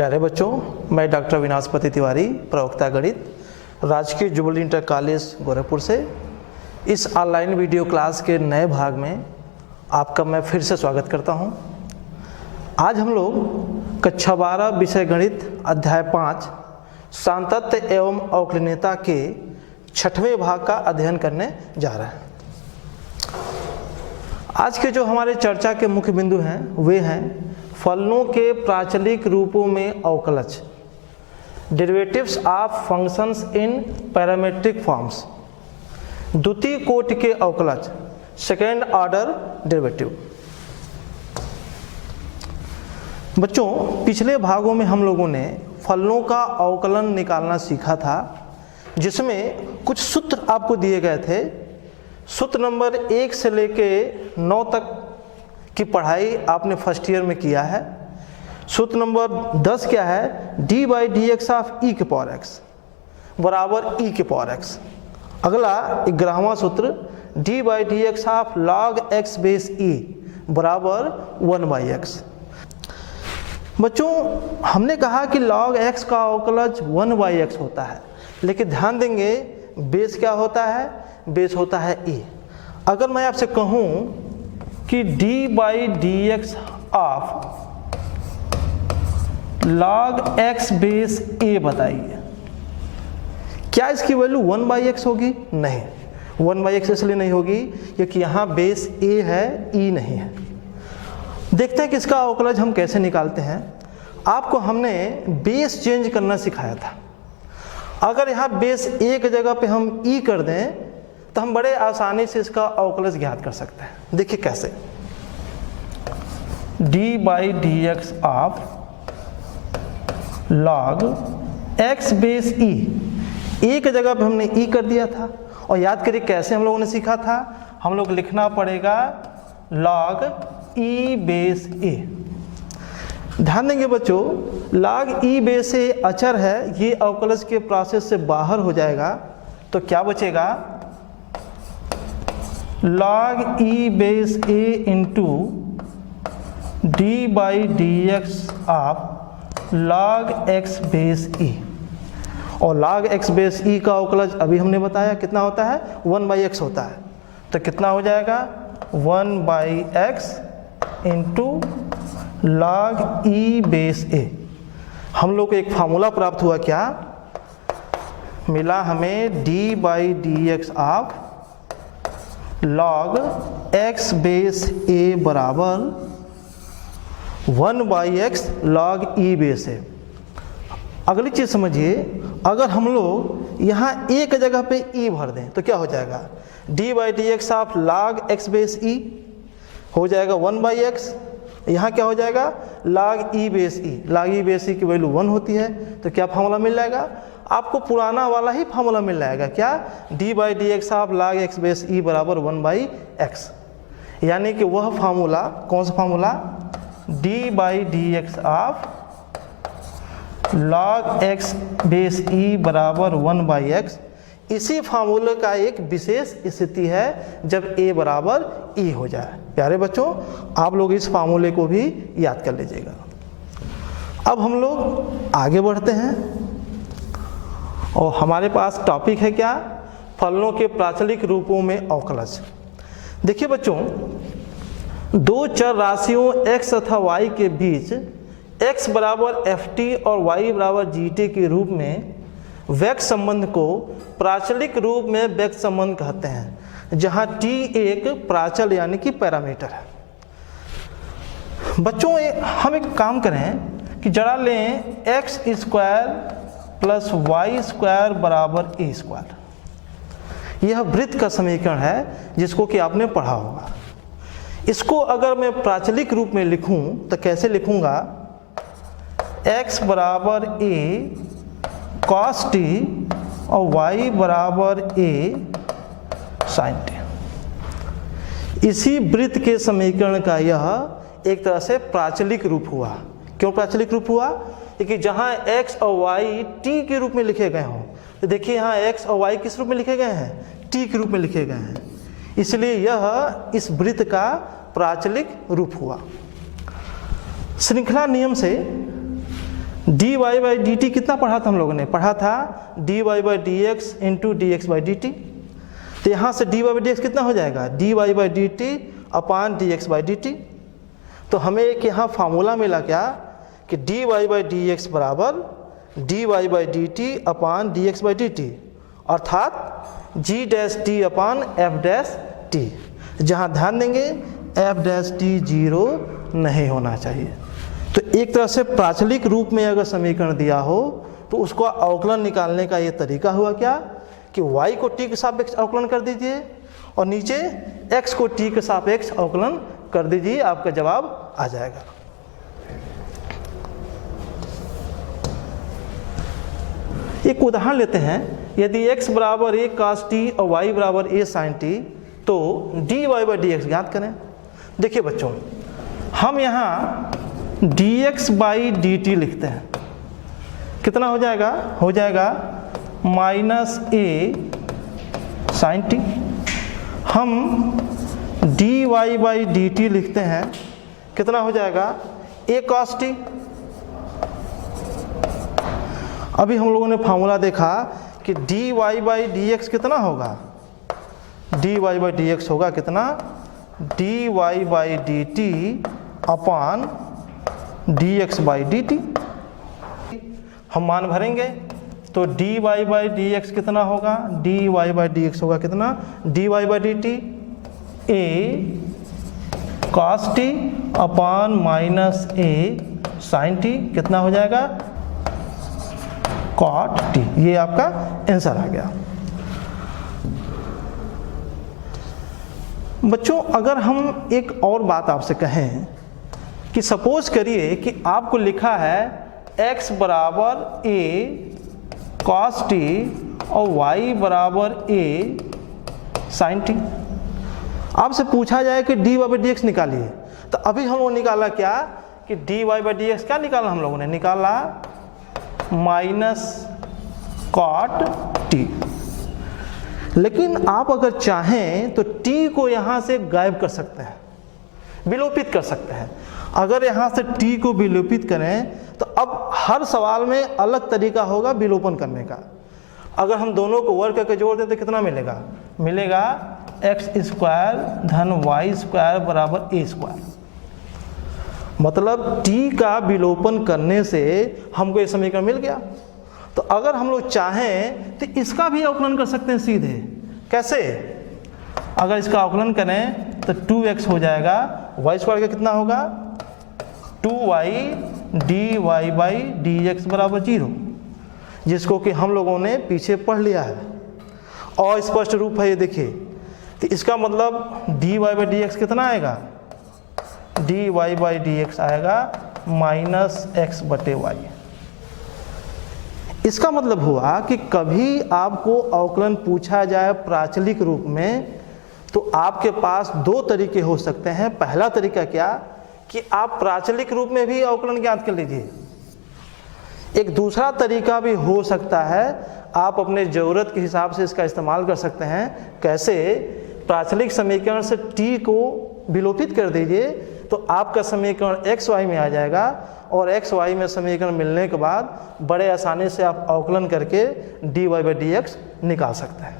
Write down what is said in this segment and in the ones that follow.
प्यारे बच्चों, मैं डॉक्टर विनाशपति तिवारी, प्रवक्ता गणित, राजकीय जुबली इंटर कॉलेज गोरखपुर से इस ऑनलाइन वीडियो क्लास के नए भाग में आपका मैं फिर से स्वागत करता हूं। आज हम लोग कक्षा 12 विषय गणित अध्याय 5 सांतत्य एवं अवकलनीयता के 6वें भाग का अध्ययन करने जा रहे हैं। आज के जो हमारे चर्चा के मुख्य बिंदु हैं वे हैं फलनों के प्राचलिक रूपों में अवकलज, derivatives of functions in parametric forms, द्वितीय कोटि के अवकलज, सेकेंड ऑर्डर डेरिवेटिव। बच्चों, पिछले भागों में हम लोगों ने फलनों का अवकलन निकालना सीखा था, जिसमें कुछ सूत्र आपको दिए गए थे। सूत्र नंबर 1 से लेके 9 तक की पढ़ाई आपने फर्स्ट ईयर में किया है। सूत्र नंबर 10 क्या है? D by D x of e के पावर एक्स बराबर ई के पावर एक्स। अगला 11वां सूत्र d by D x of log x base e बराबर 1 बाई एक्स। बच्चों, हमने कहा कि लॉग एक्स का अवकलज 1 बाई एक्स होता है, लेकिन ध्यान देंगे बेस क्या होता है? बेस होता है ए। अगर मैं आपसे कहूं कि d by D x of log x base a बताइए, क्या इसकी वैल्यू 1 बाई एक्स होगी? नहीं, 1 बाई एक्स इसलिए नहीं होगी क्योंकि यहाँ बेस ए है, ई नहीं है। देखते हैं कि इसका अवकलज हम कैसे निकालते हैं। आपको हमने बेस चेंज करना सिखाया था। अगर यहाँ बेस ए की जगह पे हम ई कर दें तो हम बड़े आसानी से इसका अवकलज ज्ञात कर सकते हैं। देखिए कैसे। d by D x of log x base e, ए की जगह पे हमने e कर दिया था। और याद करिए कैसे हम लोगों ने सीखा था। हम लोग लिखना पड़ेगा log e बेस a। ध्यान देंगे बच्चों, log e बेस a अचर है, ये अवकलज के प्रोसेस से बाहर हो जाएगा, तो क्या बचेगा? log e base a into D by D x of log x base e। और log x बेस e का अवकलज अभी हमने बताया कितना होता है? 1 बाई एक्स होता है। तो कितना हो जाएगा? 1 by x into log e base a। हम लोग को एक फार्मूला प्राप्त हुआ, क्या मिला हमें? d by D x of log x base a बराबर 1 by x log e base a। अगली चीज समझिए, अगर हम लोग यहाँ a की जगह पे e भर दें तो क्या हो जाएगा? d by D x of log x base e हो जाएगा 1 बाई एक्स। यहाँ क्या हो जाएगा? log e base e। log e base e की वैल्यू 1 होती है, तो क्या फार्मूला मिल जाएगा? आपको पुराना वाला ही फार्मूला मिल जाएगा। क्या? d by D x of log x base e बराबर 1 बाई एक्स। यानी कि वह फार्मूला, कौन सा formula? d by D x of log x base e बराबर 1 बाई एक्स। इसी फार्मूले का एक विशेष स्थिति है जब a बराबर e हो जाए। प्यारे बच्चों, आप लोग इस फार्मूले को भी याद कर लीजिएगा। अब हम लोग आगे बढ़ते हैं और हमारे पास टॉपिक है क्या? फलनों के प्राचलिक रूपों में अवकलज। देखिए बच्चों, दो चर राशियों x तथा y के बीच x बराबर ft और y बराबर gt के रूप में व्यक्त संबंध को प्राचलिक रूप में व्यक्त संबंध कहते हैं, जहां t एक प्राचल यानी कि पैरामीटर है। बच्चों, हम एक काम करें कि जरा लें x square plus y square बराबर ए स्क्वायर। यह वृत्त का समीकरण है जिसको कि आपने पढ़ा होगा। इसको अगर मैं प्राचलिक रूप में लिखूं तो कैसे लिखूंगा? x बराबर a cos t और y बराबर a sin t। इसी वृत्त के समीकरण का यह एक तरह से प्राचलिक रूप हुआ। क्यों प्राचलिक रूप हुआ? क्योंकि जहां x और y t के रूप में लिखे गए हों, तो देखिए यहाँ x और y किस रूप में लिखे गए हैं? t के रूप में लिखे गए हैं। इसलिए यह इस वृत्त का प्राचलिक रूप हुआ। श्रृंखला नियम से d y by d t कितना पढ़ा था हम लोगों ने? पढ़ा था d y by D x into d x by d t. तो यहाँ से d y by D x कितना हो जाएगा? D y by d t upon d x by d t. तो हमें एक यहाँ फार्मूला मिला क्या कि d y by D x बराबर d y by d t upon d x by d T, अर्थात जी dash T upon F dash T, जहाँ ध्यान देंगे एफ डैश टी 0 नहीं होना चाहिए। तो एक तरह से प्राचलिक रूप में अगर समीकरण दिया हो तो उसको अवकलन निकालने का ये तरीका हुआ क्या कि y को t के सापेक्ष अवकलन कर दीजिए और नीचे x को t के सापेक्ष अवकलन कर दीजिए, आपका जवाब आ जाएगा। एक उदाहरण लेते हैं, यदि x बराबर a cos t और y बराबर a sin t तो dy बाई डी एक्स ज्ञात करें। देखिए बच्चों, हम यहाँ dx बाई डी टी लिखते हैं, कितना हो जाएगा? हो जाएगा माइनस a sin t। हम dy बाई डी टी लिखते हैं, कितना हो जाएगा? a cos t। अभी हम लोगों ने फार्मूला देखा कि dy बाई डी एक्स कितना होगा? dy बाई डी एक्स होगा कितना? dy by d t upon dx by d T. हम मान भरेंगे तो dy बाई डी एक्स कितना होगा? dy बाई डी एक्स होगा कितना? dy by d T a cos t upon minus a sin t, कितना हो जाएगा? cot t। ये आपका आंसर आ गया। बच्चों, अगर हम एक और बात आपसे कहें कि सपोज करिए कि आपको लिखा है x बराबर a cos t और y बराबर a sin t, आपसे पूछा जाए कि dy बाई डी एक्स निकालिए, तो अभी हम लोग निकाला क्या कि dy बाई डी एक्स क्या निकाला? हम लोगों ने निकाला माइनस cot t। लेकिन आप अगर चाहें तो t को यहाँ से गायब कर सकते हैं, विलोपित कर सकते हैं। अगर यहाँ से t को विलोपित करें तो अब हर सवाल में अलग तरीका होगा विलोपन करने का। अगर हम दोनों को वर्ग करके जोड़ दें तो कितना मिलेगा? मिलेगा एक्स स्क्वायर धन वाई स्क्वायर बराबर a स्क्वायर। मतलब t का विलोपन करने से हमको ये समीकरण मिल गया। तो अगर हम लोग चाहें तो इसका भी अवकलन कर सकते हैं सीधे। कैसे? अगर इसका अवकलन करें तो 2x हो जाएगा, y स्क्वायर का कितना होगा? 2y dy by D x बराबर 0, जिसको कि हम लोगों ने पीछे पढ़ लिया है और स्पष्ट रूप है ये देखिए। तो इसका मतलब dy बाई डी एक्स कितना आएगा? dy बाई डी एक्स आएगा माइनस x बटे y। इसका मतलब हुआ कि कभी आपको अवकलन पूछा जाए प्राचलिक रूप में तो आपके पास दो तरीके हो सकते हैं। पहला तरीका क्या कि आप प्राचलिक रूप में भी अवकलन ज्ञात कर लीजिए। एक दूसरा तरीका भी हो सकता है, आप अपने ज़रूरत के हिसाब से इसका इस्तेमाल कर सकते हैं। कैसे? प्राचलिक समीकरण से t को विलोपित कर दीजिए तो आपका समीकरण x y में आ जाएगा और x y में समीकरण मिलने के बाद बड़े आसानी से आप अवकलन करके dy बाई डी एक्स निकाल सकते हैं।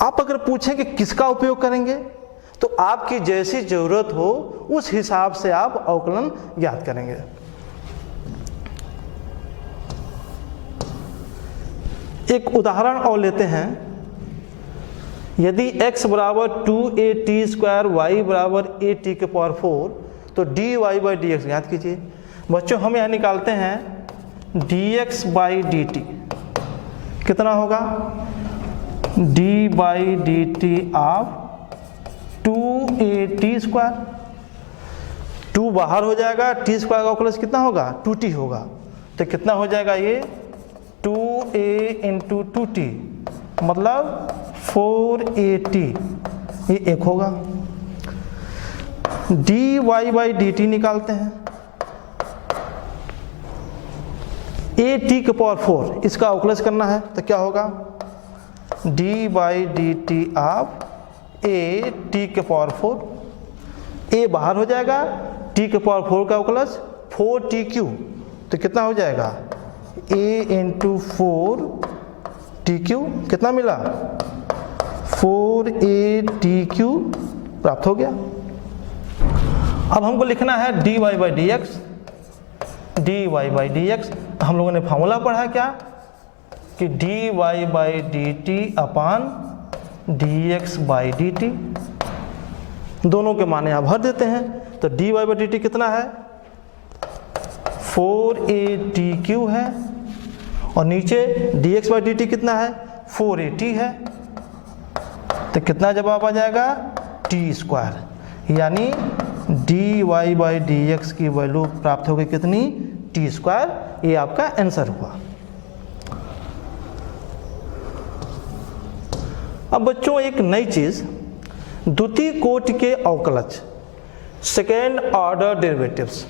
आप अगर पूछें कि किसका उपयोग करेंगे तो आपकी जैसी ज़रूरत हो उस हिसाब से आप अवकलन ज्ञात करेंगे। एक उदाहरण और लेते हैं। यदि x बराबर 2at स्क्वायर y बराबर at के पावर 4 तो dy बाई डी एक्स ज्ञात कीजिए। बच्चों, हम यहाँ निकालते हैं dx बाई डी टी, कितना होगा? d by d T of 2at square, 2 बाहर हो जाएगा, t स्क्वायर का प्लस कितना होगा? 2t होगा। तो कितना हो जाएगा ये? 2a इंटू 2t मतलब 4at, ये एक होगा। dy बाई डी टी निकालते हैं, at के पावर 4 इसका अवकलज करना है तो क्या होगा? dy by d T of at के पावर 4, a बाहर हो जाएगा, t के पावर 4 का अवकलज 4t क्यू तो कितना हो जाएगा a इंटू 4dq, कितना मिला 4a/dq प्राप्त हो गया। अब हमको लिखना है dy बाई डी एक्स। तो हम लोगों ने फॉर्मूला पढ़ा क्या कि dy by d t upon dx by d T, दोनों के माने आप भर देते हैं। तो dy बाई डी टी कितना है 4a/dq है, और नीचे dx बाई डी टी कितना है 4at है। तो कितना जवाब आ जाएगा t², यानी dy बाई dx की वैल्यू प्राप्त हो गई कितनी t²। ये आपका आंसर हुआ। अब बच्चों एक नई चीज, द्वितीय कोटि के अवकलज, सेकेंड ऑर्डर डेरिवेटिव्स।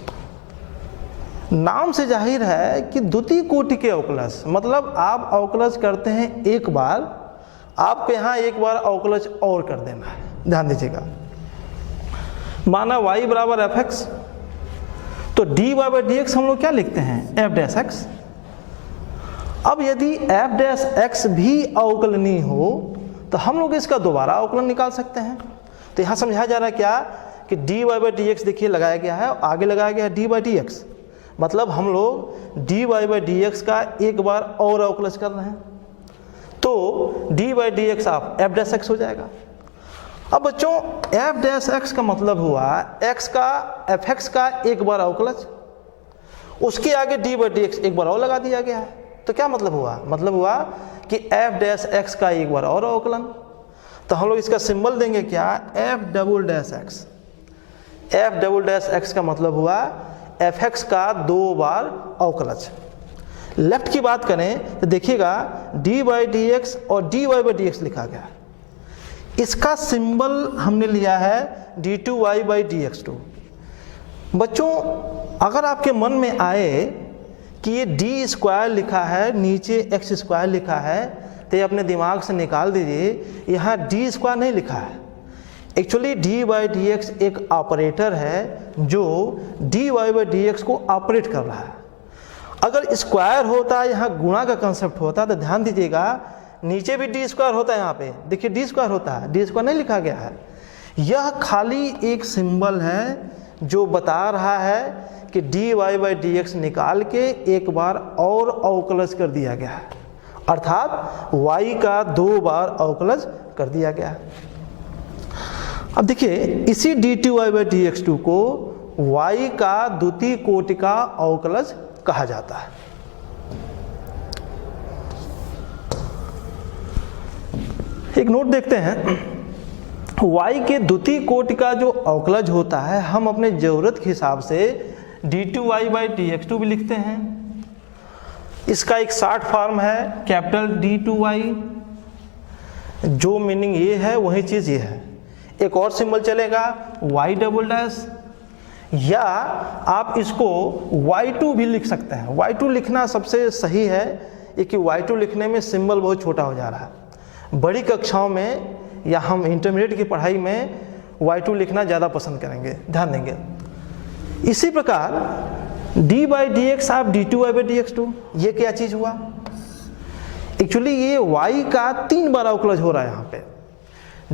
नाम से जाहिर है कि द्वितीय कोटि के अवकलज मतलब आप अवकलज करते हैं एक बार, आपको यहाँ एक बार अवकलज और कर देना है। ध्यान दीजिएगा, माना y बराबर एफ एक्स, तो dy बाई डी एक्स हम लोग क्या लिखते हैं एफ डैश एक्स। अब यदि एफ डैश एक्स भी अवकलनीय हो तो हम लोग इसका दोबारा अवकलन निकाल सकते हैं। तो यहाँ समझाया जा रहा है क्या कि dy बाई डी एक्स देखिए लगाया गया है, आगे लगाया गया है dy बाई डी एक्स, मतलब हम लोग dy बाई डी एक्स का एक बार और अवकलज कर रहे हैं। तो dy बाई डी एक्स आप एफ डैश एक्स हो जाएगा। अब बच्चों एफ डैश एक्स का मतलब हुआ x का एफ एक्स का एक बार अवकलज, उसके आगे dy बाई डी एक्स एक बार और लगा दिया गया है। तो क्या मतलब हुआ, मतलब हुआ कि एफ डैश एक्स का एक बार और अवकलन। तो हम लोग इसका सिंबल देंगे क्या F double dash x. F double dash x का मतलब हुआ एफ एक्स का दो बार अवकलज। लेफ्ट की बात करें तो देखिएगा dy बाई डी एक्स और dy बाई डी एक्स लिखा गया है, इसका सिंबल हमने लिया है d2y by D X to. बच्चों अगर आपके मन में आए कि ये d² लिखा है नीचे x² लिखा है, तो ये अपने दिमाग से निकाल दीजिए, यहाँ d² नहीं लिखा है। Actually dy by D x एक ऑपरेटर है जो dy बाई डी एक्स को ऑपरेट कर रहा है। अगर स्क्वायर होता, यहाँ गुणा का कंसेप्ट होता, तो ध्यान दीजिएगा नीचे भी d² होता है, यहाँ पे देखिए d² होता है, d² नहीं लिखा गया है। यह खाली एक सिंबल है जो बता रहा है कि dy बाई डी एक्स निकाल के एक बार और अवकलज कर दिया गया है, अर्थात y का दो बार अवकलज कर दिया गया है। अब देखिए इसी d2y by D X two को y का द्वितीय कोटि का अवकलज कहा जाता है। एक नोट देखते हैं, y के द्वितीय कोटि का जो अवकलज होता है हम अपने जरूरत के हिसाब से d2y by D X to भी लिखते हैं। इसका एक शॉर्ट फॉर्म है कैपिटल D2y, जो मीनिंग ये है वही चीज़ ये है। एक और सिंबल चलेगा y डबल डैश, या आप इसको y2 भी लिख सकते हैं। y2 लिखना सबसे सही है, कि y2 लिखने में सिंबल बहुत छोटा हो जा रहा है। बड़ी कक्षाओं में या हम इंटरमीडिएट की पढ़ाई में y2 लिखना ज़्यादा पसंद करेंगे, ध्यान देंगे। इसी प्रकार dy बाई डी एक्स आप d2y by D X to, ये क्या चीज़ हुआ, एक्चुअली ये y का 3 बार अवकलज हो रहा है। यहाँ पे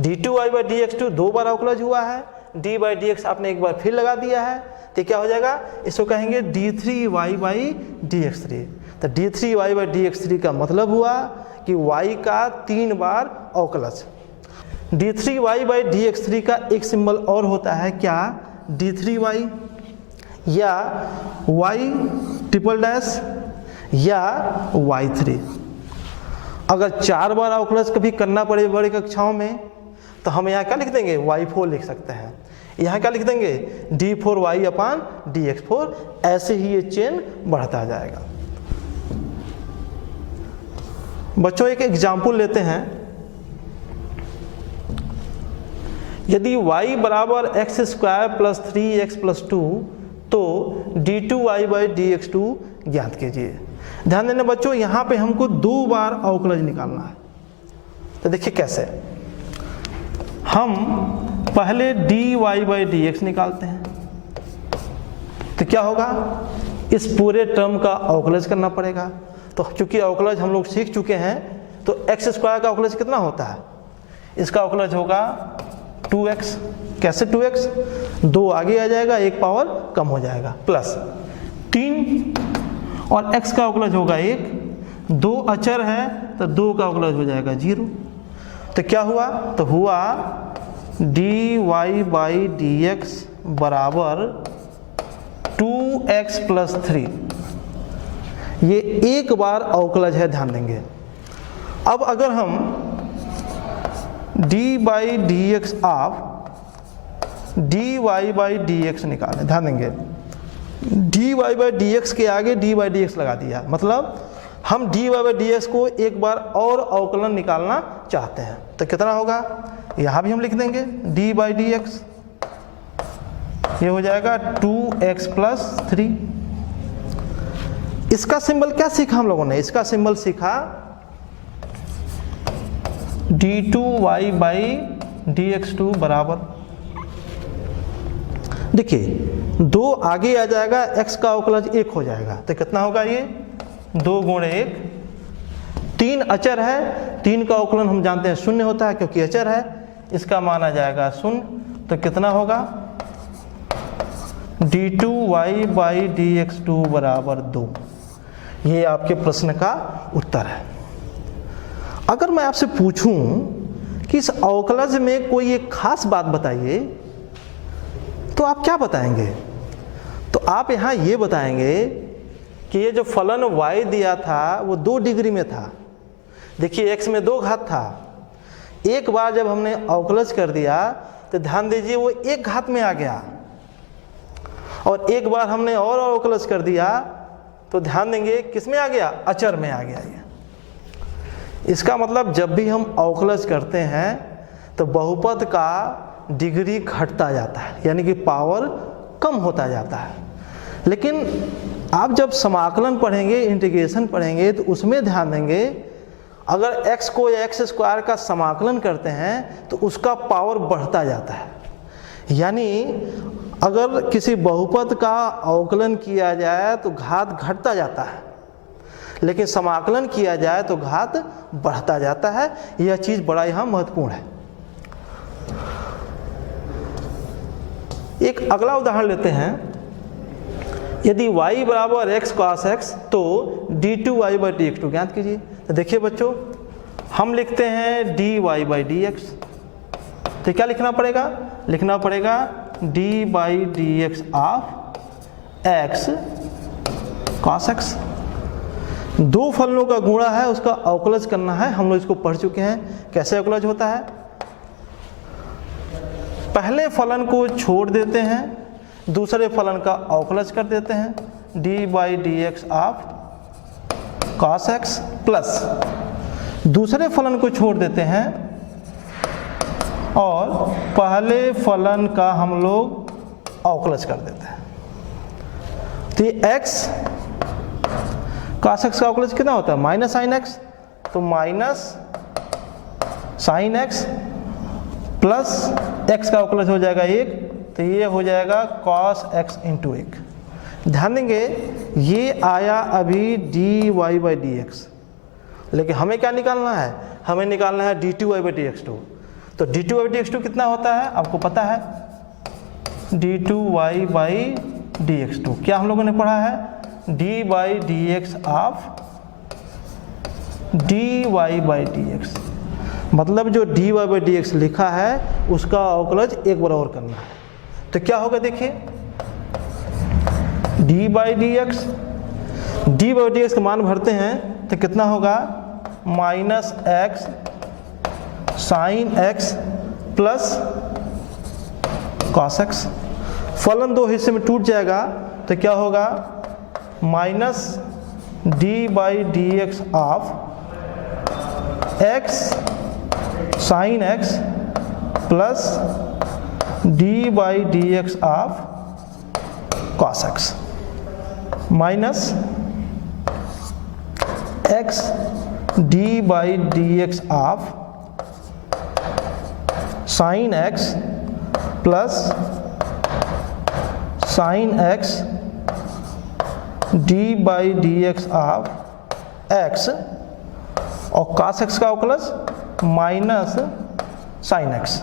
d2y by D X two 2 बार अवकलज हुआ है, dy बाई डी एक्स आपने एक बार फिर लगा दिया है, तो क्या हो जाएगा, इसको कहेंगे d3y by D x three. तो d3y by D x three का मतलब हुआ कि y का 3 बार अवकलज। d3y by D x three का एक सिंबल और होता है क्या, d3y या y ट्रिपल डैश या y3। अगर 4 बार अवकलज कभी करना पड़े बड़ी कक्षाओं में तो हम यहाँ क्या लिख देंगे y4 लिख सकते हैं। यहाँ क्या लिख देंगे d4y अपान dx4, ऐसे ही ये चेन बढ़ता जाएगा। बच्चों एक एग्जाम्पल लेते हैं, यदि y बराबर x² प्लस 3x प्लस 2 तो d2y by D X to ज्ञात कीजिए। ध्यान देना बच्चों, यहाँ पे हमको 2 बार अवकलज निकालना है। तो देखिए कैसे, हम पहले dy बाई डी एक्स निकालते हैं, तो क्या होगा इस पूरे टर्म का अवकलज करना पड़ेगा। तो चूंकि अवकलज हम लोग सीख चुके हैं, तो x स्क्वायर का अवकलज कितना होता है? इसका अवकलज होगा 2x। कैसे 2x? 2 आगे आ जाएगा, एक पावर कम हो जाएगा, प्लस 3 और x का अवकलज होगा 1। 2 अचर है तो 2 का अवकलज हो जाएगा 0। तो क्या हुआ? तो हुआ dy/dx बराबर 2x + 3। ये एक बार अवकलज है, ध्यान देंगे। अब अगर हम dy/dx ऑफ dy/dx निकालें, ध्यान देंगे, dy/dx के आगे dy/dx लगा दिया, मतलब हम dy/dx को एक बार और अवकलन निकालना चाहते हैं। तो कितना होगा? यहाँ भी हम लिख देंगे dy/dx, ये हो जाएगा 2x + 3। इसका सिंबल क्या सीखा हम लोगों ने? इसका सिंबल सीखा d2y/dx2 बराबर, देखिए 2 आगे आ जाएगा, x का अवकलज 1 हो जाएगा। तो कितना होगा? ये 2 × 1। 3 अचर है, 3 का अवकलन हम जानते हैं 0 होता है, क्योंकि अचर है, इसका मान आ जाएगा 0। तो कितना होगा? d2y/dx2 बराबर 2। ये आपके प्रश्न का उत्तर है। अगर मैं आपसे पूछूं कि इस अवकलज में कोई एक खास बात बताइए, तो आप क्या बताएंगे? तो आप यहाँ ये बताएंगे कि ये जो फलन y दिया था वो 2 डिग्री में था। देखिए x में 2 घात था, एक बार जब हमने अवकलज कर दिया तो ध्यान दीजिए वो 1 घात में आ गया, और एक बार हमने और अवकलज कर दिया तो ध्यान देंगे किस में आ गया? अचर में आ गया। ये इसका मतलब जब भी हम अवकलज करते हैं तो बहुपद का डिग्री घटता जाता है, यानी कि पावर कम होता जाता है। लेकिन आप जब समाकलन पढ़ेंगे, इंटीग्रेशन पढ़ेंगे, तो उसमें ध्यान देंगे अगर x को x स्क्वायर का समाकलन करते हैं तो उसका पावर बढ़ता जाता है। यानी अगर किसी बहुपद का अवकलन किया जाए तो घात घटता जाता है, लेकिन समाकलन किया जाए तो घात बढ़ता जाता है। यह चीज़ बड़ा यहाँ महत्वपूर्ण है। एक अगला उदाहरण लेते हैं। यदि y बराबर x cos x तो d2y/dx2 ज्ञात कीजिए। तो देखिए बच्चों, हम लिखते हैं dy/dx, तो क्या लिखना पड़ेगा? लिखना पड़ेगा d/dx of x cos x। 2 फलनों का गुणा है, उसका अवकलज करना है। हम लोग इसको पढ़ चुके हैं कैसे अवकलज होता है। पहले फलन को छोड़ देते हैं, दूसरे फलन का अवकलज कर देते हैं, d/dx of cos x plus दूसरे फलन को छोड़ देते हैं और पहले फलन का हम लोग अवकलज कर देते हैं। तो ये x cos x का अवकलज कितना होता है? माइनस साइन x, तो minus sine x plus x का अवकलज हो जाएगा 1, तो ये हो जाएगा cos x × 1। ध्यान देंगे ये आया अभी dy/dx, लेकिन हमें क्या निकालना है? हमें निकालना है d2y/dx2। तो d2y/dx2 कितना होता है? आपको पता है, d2y/dx2 क्या हम लोगों ने पढ़ा है? d/dx ऑफ dy/dx, मतलब जो dy/dx लिखा है उसका अवकलज एक बार और करना है। तो क्या होगा? देखिए d/dx का मान भरते हैं तो कितना होगा? Minus x sine x plus cos x। फलन 2 हिस्से में टूट जाएगा तो क्या होगा? Minus d/dx of x sine x plus d/dx of cos x minus x d/dx of sine x plus sine x D by D x of X और cos x का अवकलज माइनस साइन x।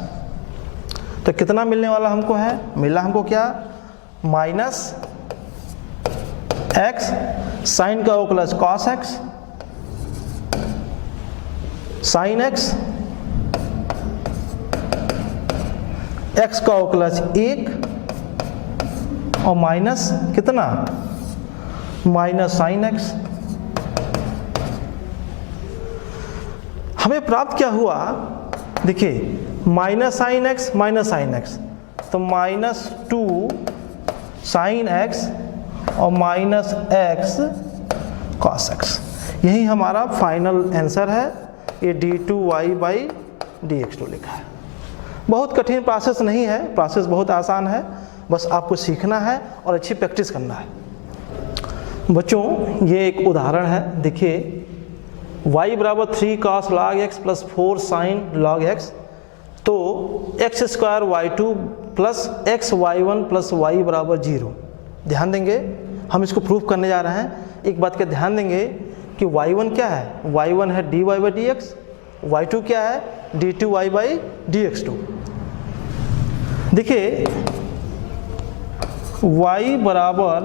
तो कितना मिलने वाला हमको है, मिला हमको क्या, माइनस x साइन का अवकलज cos x sine x, x का अवकलज 1 और माइनस कितना, माइनस साइन x। हमें प्राप्त क्या हुआ, देखिए minus sine x minus sine x, तो माइनस 2 साइन x और माइनस x cos x। यही हमारा फाइनल आंसर है, ये d2y बाई dx2 लिखा है। बहुत कठिन प्रोसेस नहीं है, प्रोसेस बहुत आसान है, बस आपको सीखना है और अच्छी प्रैक्टिस करना है। बच्चों ये एक उदाहरण है, देखिए y बराबर 3 cos log x plus 4 sin log x, तो x square y2 plus x y1 plus y बराबर 0। ध्यान देंगे हम इसको प्रूफ करने जा रहे हैं। एक बात का ध्यान देंगे कि y1 क्या है, y1 है dy by D x, y2 क्या है d2y बाई dx2। देखिए y बराबर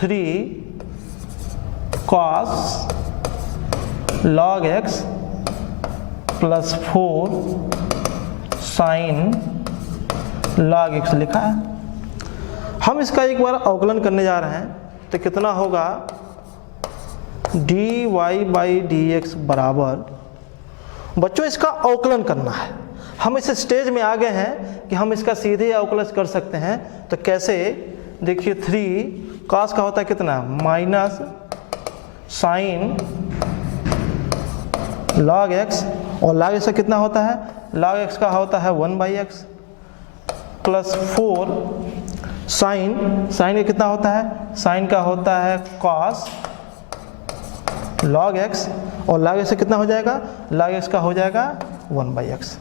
3 cos log x plus 4 sin log x लिखा है। हम इसका एक बार अवकलन करने जा रहे हैं, तो कितना होगा, dy बाई डी एक्स बराबर, बच्चों इसका अवकलन करना है। हम इस स्टेज में आ गए हैं कि हम इसका सीधे अवकलन कर सकते हैं। तो कैसे, देखिए 3 cos का होता है कितना, माइनस साइन log x, और log x का कितना होता है, log x का होता है 1 बाई एक्स प्लस 4 साइन का कितना होता है, साइन का होता है cos log x, और log x से कितना हो जाएगा, log x का हो जाएगा 1 बाई एक्स।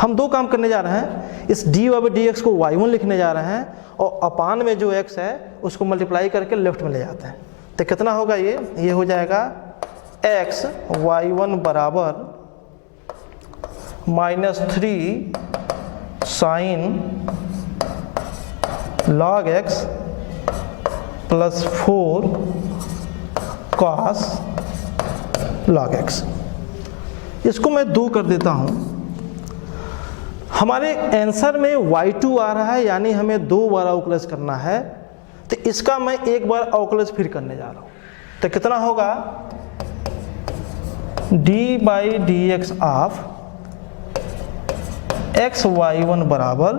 हम दो काम करने जा रहे हैं, इस dy बाई डी एक्स को y1 लिखने जा रहे हैं और अपान में जो x है उसको मल्टीप्लाई करके लेफ्ट में ले जाते हैं। तो कितना होगा, ये हो जाएगा x y1 बराबर minus 3 sine log x plus 4 cos log x। इसको मैं 2 कर देता हूं। हमारे आंसर में y2 आ रहा है, यानी हमें 2 बार अवकलज करना है। तो इसका मैं एक बार अवकलज फिर करने जा रहा हूं। तो कितना होगा, d by D x of x y1 बराबर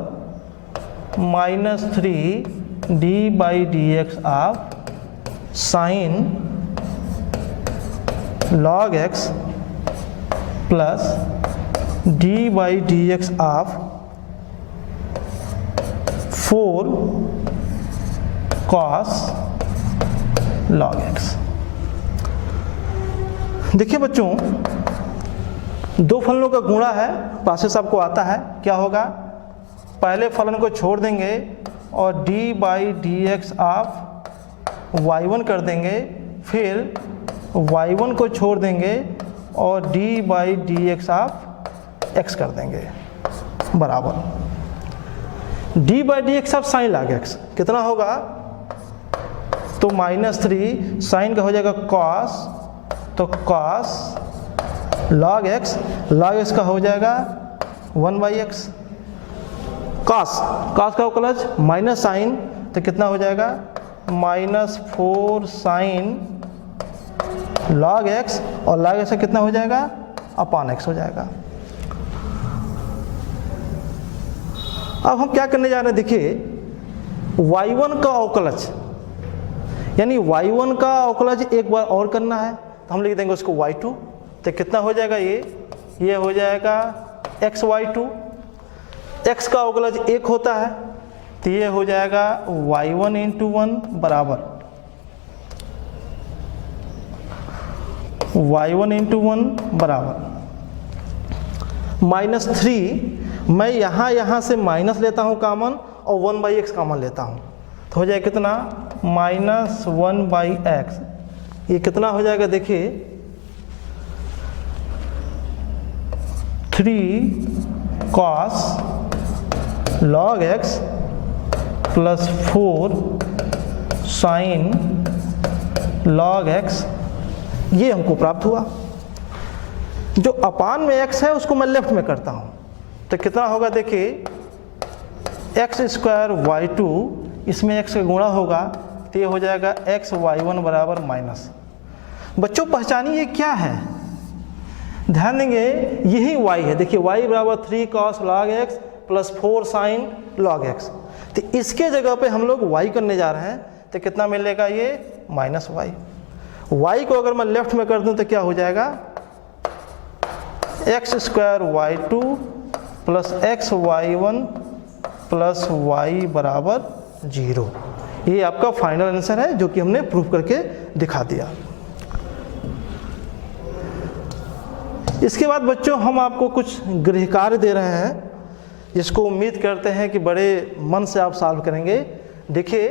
minus 3 d by D x of sine log x plus d by D x of 4 cos log x। देखिए बच्चों, दो फलनों का गुणा है, प्रोसेस आपको आता है। क्या होगा, पहले फलन को छोड़ देंगे और d by D x of y1 कर देंगे, फिर y1 को छोड़ देंगे और d by D x of x कर देंगे बराबर d by D x of sine log x। कितना होगा, तो माइनस 3 साइन का हो जाएगा cos, तो cos log x का हो जाएगा 1 बाई एक्स। cos का अवकलज माइनस साइन, तो कितना हो जाएगा, माइनस 4 साइन log x, और log x का कितना हो जाएगा, अपान x हो जाएगा। अब हम क्या करने जा रहे हैं, देखिए y1 का अवकलज, यानी y1 का अवकलज एक बार और करना है, तो हम लिख देंगे उसको y2। तो कितना हो जाएगा, ये हो जाएगा x y2। x का अवकलज 1 होता है, तो ये हो जाएगा y1 इंटू 1 बराबर y1 इंटू 1 बराबर माइनस 3। मैं यहाँ से माइनस लेता हूँ कॉमन और 1 बाई एक्स कॉमन लेता हूँ, तो हो जाए कितना, -1/x, ये कितना हो जाएगा देखिए 3 cos log x plus 4 sin log x, ये हमको प्राप्त हुआ। जो अपान में x है उसको मैं लेफ्ट में करता हूँ, तो कितना होगा देखिए x² y2, इसमें x का गुणा होगा तो ये हो जाएगा x y1 बराबर माइनस। बच्चों पहचानिए ये क्या है, ध्यान देंगे यही y है। देखिए y बराबर 3 cos log x plus 4 sin log x, तो इसके जगह पे हम लोग y करने जा रहे हैं, तो कितना मिलेगा ये -y। y को अगर मैं लेफ्ट में कर दूं तो क्या हो जाएगा x² y2 plus x y1 plus y बराबर 0। ये आपका फाइनल आंसर है जो कि हमने प्रूफ करके दिखा दिया। इसके बाद बच्चों हम आपको कुछ गृह कार्य दे रहे हैं, जिसको उम्मीद करते हैं कि बड़े मन से आप सॉल्व करेंगे। देखिए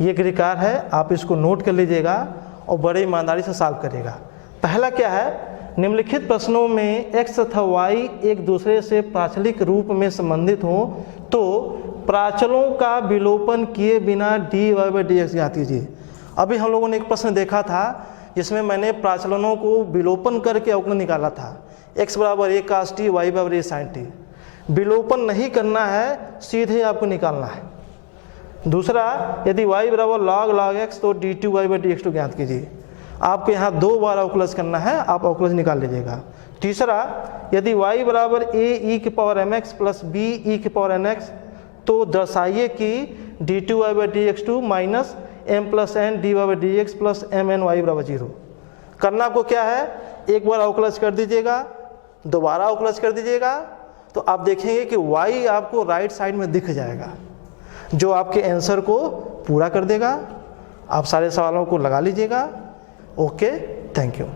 ये गृह कार्य है, आप इसको नोट कर लीजिएगा और बड़े ईमानदारी से सॉल्व करिएगा। पहला क्या है, निम्नलिखित प्रश्नों में x तथा y एक दूसरे से प्राचलिक रूप में संबंधित हो तो प्राचलों का विलोपन किए बिना dy/dx ज्ञात कीजिए। अभी हम लोगों ने एक प्रश्न देखा था जिसमें मैंने प्राचलनों को विलोपन करके अवकलन निकाला था, x बराबर a cos t, y बराबर a sin t। विलोपन नहीं करना है, सीधे आपको निकालना है। दूसरा, यदि y बराबर log x तो dy/dx ज्ञात कीजिए। आपको यहाँ 2 बार अवकलज करना है, आप अवकलज निकाल लीजिएगा। तीसरा, यदि y बराबर a e⁴mx plus b e⁴nx तो दर्शाइए कि dy/dx minus m plus n dy/dx plus mny बराबर 0। करना आपको क्या है, एक बार अवकलज कर दीजिएगा, दोबारा अवकलज कर दीजिएगा, तो आप देखेंगे कि y आपको राइट साइड में दिख जाएगा, जो आपके आंसर को पूरा कर देगा। आप सारे सवालों को लगा लीजिएगा। Okay, thank you.